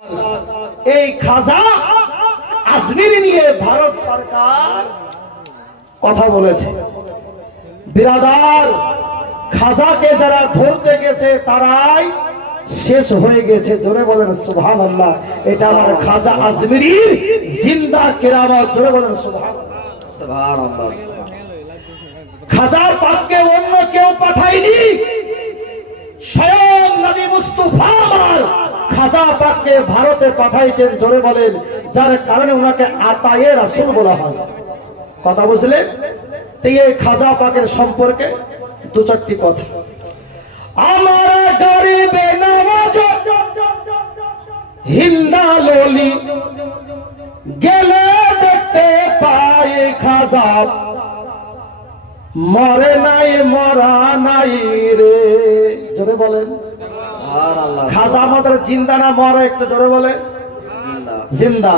এই খাজা আজমিরি নিয়ে ভারত সরকার কথা বলেছে। বিরাদার, খাজাকে যারা ধরতে গেছে তারাই শেষ হয়ে গেছে। জোরে বলেন সুবহানাল্লাহ। এটা আমার খাজা আজমিরির জিন্দা কেরামত। জোরে বলেন সুবহানাল্লাহ। খাজা পাককে অন্য কেউ পাঠায়নি, স্বয়ং নবী মুস্তাফা আমার খাজা পাককে ভারতে পাঠাইছেন। জোরে বলেন, যার কারণে ওনাকে আতায়ে রাসূল বলা হয়। কথা বুঝলেন? তো এই খাজা পাকের সম্পর্কে দু চারটি কথা। আমার গরিবে নওয়াজ হিন্দা ললি গেলে দেখতে পাই খাজা, মরে নাই মরা নাই রে। জোরে বলেন খাজা আমাদের জিন্দা না মরে? একটু জোরে বলে জিন্দা।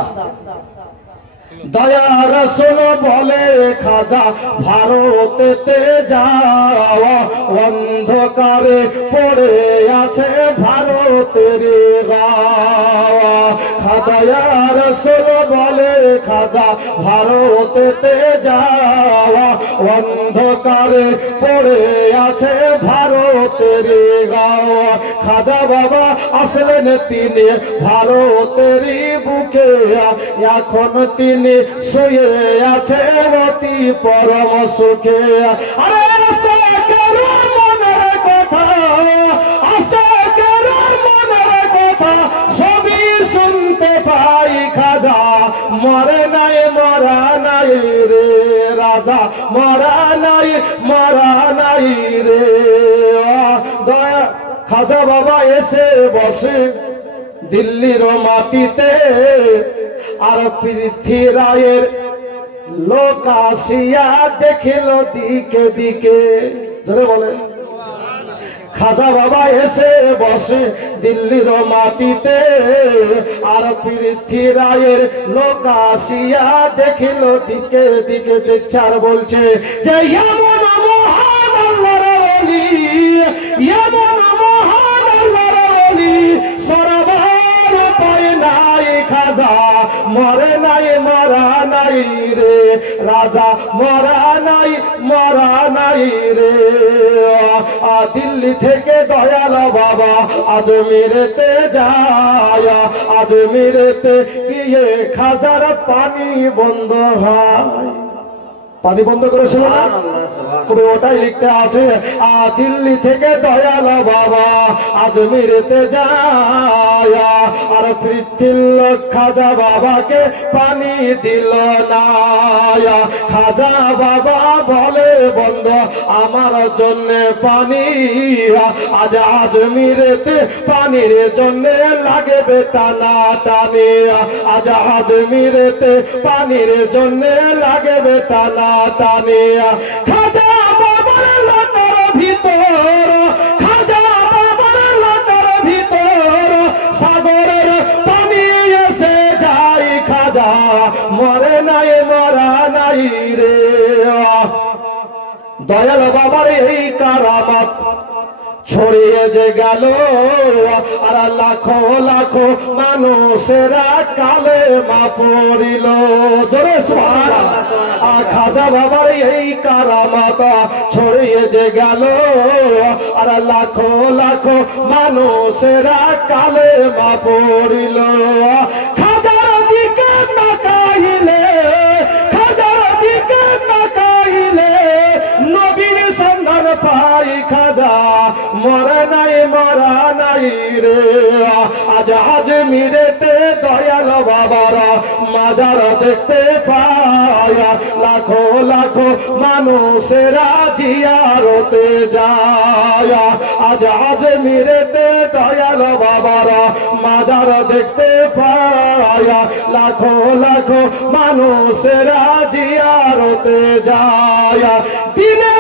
দয়া রাসূল বলে খাজা ভারতেতে যাওয়া, অন্ধকারে পড়ে আছে ভারতের গাওয়া। দয়া রাসূল বলে খাজা ভারতেতে যাওয়া, অন্ধকারে পড়ে আছে ভারতের গাওয়া। খাজা বাবা আসলেন তিনি ভারতের বুকে, এখন তিনি শুয়ে আছে অতি পরম সুখে। আরে আশা করো মনের কথা, আশা করো মনের কথা, সবই শুনতে পাই খাজা, মরে নাই মরা নাই রে রাজা, মরা নাই মরা নাই রে। দয়া খাজা বাবা এসে বসে দিল্লির মাটিতে, আর পৃথ্বীরায়ের লোক আসিয়া দেখিল দিকে দিকে। ধরে বলে খাজা বাবা এসে বসে দিল্লির মাটিতে, আর পৃথ্বীরায়ের লোক আসিয়া দেখিল দিকে দিকে। দেখছে আর বলছে যে এমন মহান আল্লাহর ওলি, এমন মহান আল্লাহর ওলি সরবার পায় নাই খাজা, মরে নাই মরা নাই রে রাজা, মরা নাই মরা নাই রে। দিল্লি থেকে দয়াল বাবা আজমিরেতে যায়, আজমিরেতে গিয়ে খাজার পানি বন্ধ হয়। পানি বন্ধ করেছিল না? তবে ওটাই লিখতে আছে, দিল্লি থেকে দয়াল বাবা আজমিরেতে যায়, আর পৃথ্বীর লোক খাজা বাবাকে পানি দিল না। খাজা বাবা বলে বন্ধ আমার জন্য পানি, আজ আজমিরেতে পানির জন্য লাগবে টানা টানি, আজ আজমিরেতে পানির জন্য লাগবে টানা টানি। খাজা বাবার লটার ভিতর, খাজা বাবার লটার ভিতর সাগরের পানি এসে যায় খাজা, মরে নাই মরা নাই রে। দয়াল বাবার এই কারামাত ছড়িয়ে যে গেল, আর লাখো লাখো মানুষেরা কালে মা পড়িল। জোরে সুবহানাল্লাহ। খাজা বাবার এই কারামাত ছড়িয়ে যে গেল, আর লাখো লাখো মানুষেরা কালে মা পড়িল। খাজার দিকে তাকাইলে, খাজার দিকে তাকাইলে নবীর সন্ধান পাই খাজা, মরা নাই মরা নাই রে। আজ আজমিরেতে দয়াল বাবার মাজার দেখতে পায়, লাখো লাখো মানুষেরা জিয়ারতে যায়। আজ আজমিরেতে দয়াল বাবার মাজার দেখতে পায়, লাখো লাখো মানুষেরা জিয়ারতে যায়। দিনে